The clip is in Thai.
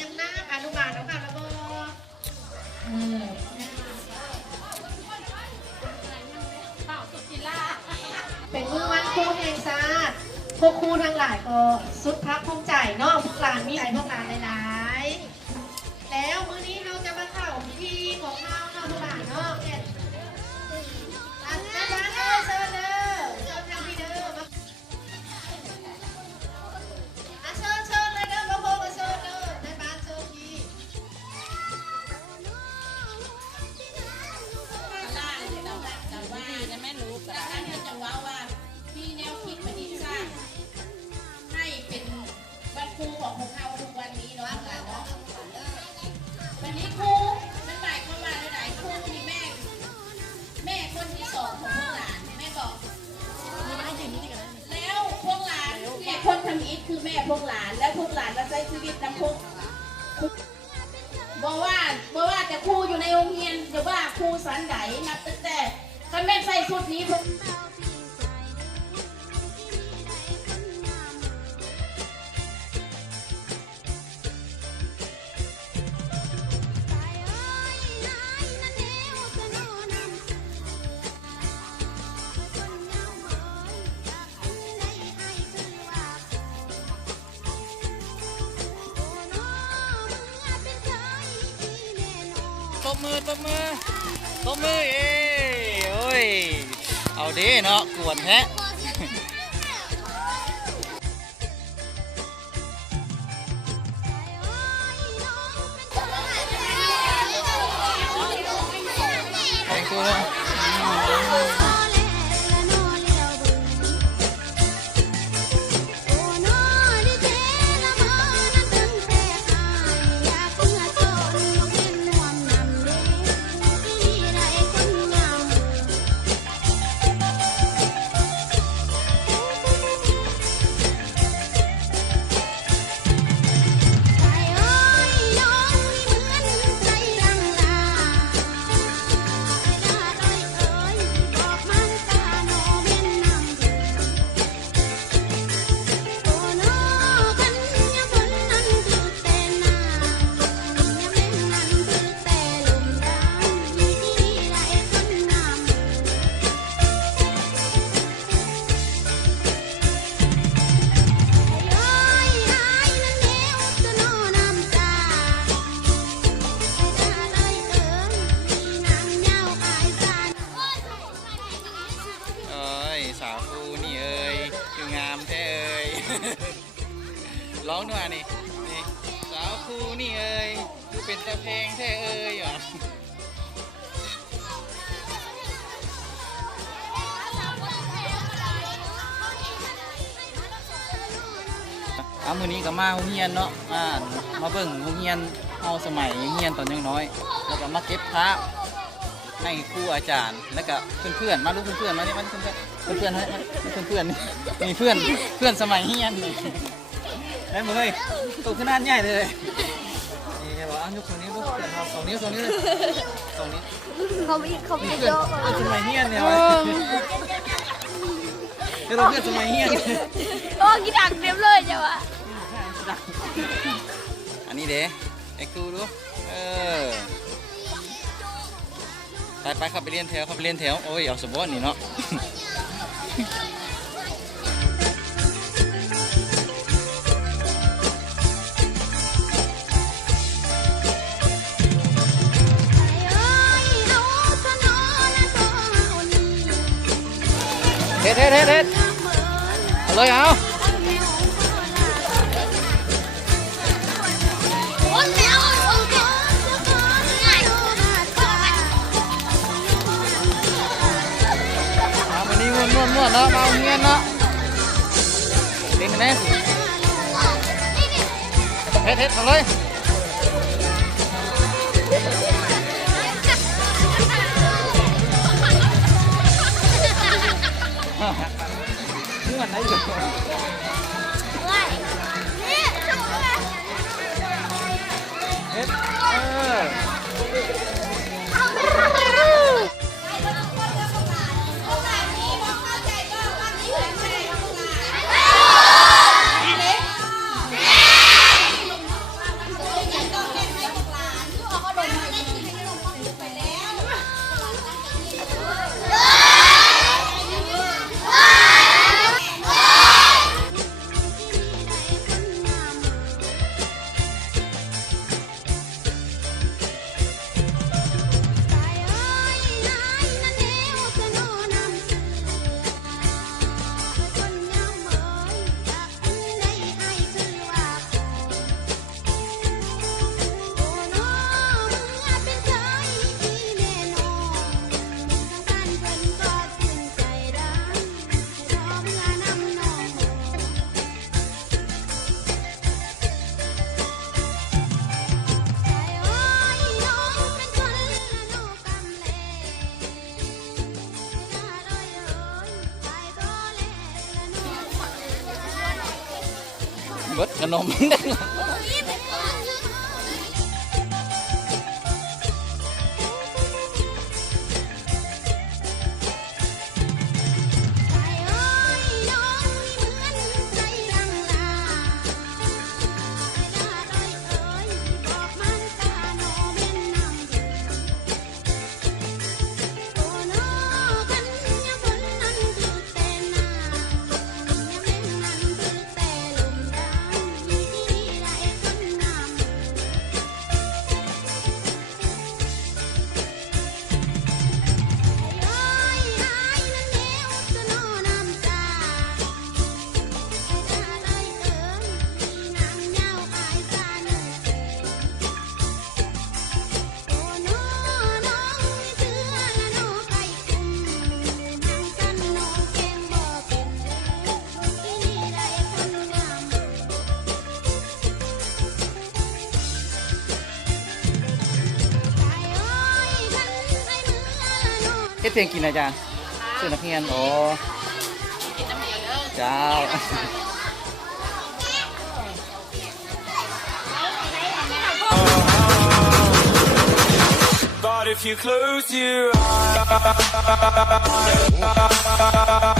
ยำน้ำอนุบาลน้ำกันระเบิดเป็นมือวันครูแห่งชาติพวกครูทั้งหลายก็สุดพักภูมิใจเนาะพวกหลานมีใจพวกหลานหลายๆแล้วมื้อนี้เราจะมาเข้าพิธีของเราเนาะพวกหลานเนาะแม่บ้านเชิญเชิญทางพี่เด้อมาเชิญเลยเด้อพ่อพ่อมาเชิญเด้อในบ้านเชิญพี่จะว่ามีแนวคิดมาดีสร้างให้เป็นวันครูของพวกเราทุกวันนี้เนาะวันนี้ครูมันหมายความว่าไหนครูมีแม่คนที่สองของพวกหลานแม่บอกแล้วพวกหลานเนี่ยคนทำอิฐคือแม่พวกหลานแล้วพวกหลานมาใช้ชีวิตนำพวกบอกว่าจะครูอยู่ในโรงเรียนเดี๋ยวว่าครูสันไดนับตั้งแต่คันแม่ใส่ชุดนี้ตบมือเอ้โอ้ยเอาดิเนาะกวนแท้ไอ้กูนะสาวครูนี่เอ้ยคืองามแท้เอ้ยร้องด้วยนี่สาวครูนี่เอ้ยคือเป็นตะเพงแท้เอ้ยมื้อนี้ก็มาโรงเรียนเนาะมาเบิ่งโรงเรียนเอาสมัยโรงเรียนตอนยังน้อยแล้วก็มาเก็บภาพให้ครูอาจารย์แล้วก็เพื่อนๆมาลูกเพื่อนๆมาเนี่ยมันเพื่อนมีเพื่อนสมัยเรียนนี่ได้หมดเลยตัวขนาดใหญ่เลยนี่บอกเอายกตรงนี้ลูกเพื่อนเรา2 นิ้วเขาไม่เยอะสมัยเรียนเนี่ยเพื่อนสมัยเรียนโอ้กินดักเต็มเลยจ้ะวะอันนี้เด้ไอ้ครูดูไปเข้าไปเรียนแถวโอ้ยเอาสมบูรณ์นี่เนาะเฮ็ดเอาเลยเอานวดเนาะมาเงี้ยเนาะเล่นไหมเฮ็ดเอาเลยนวดไหนอยู่เฮ็ด เบิดขนม เฮ็ดเพลงกินอาจารย์ชื่อนักเรียนโอ้เจ้า But if you close your eyes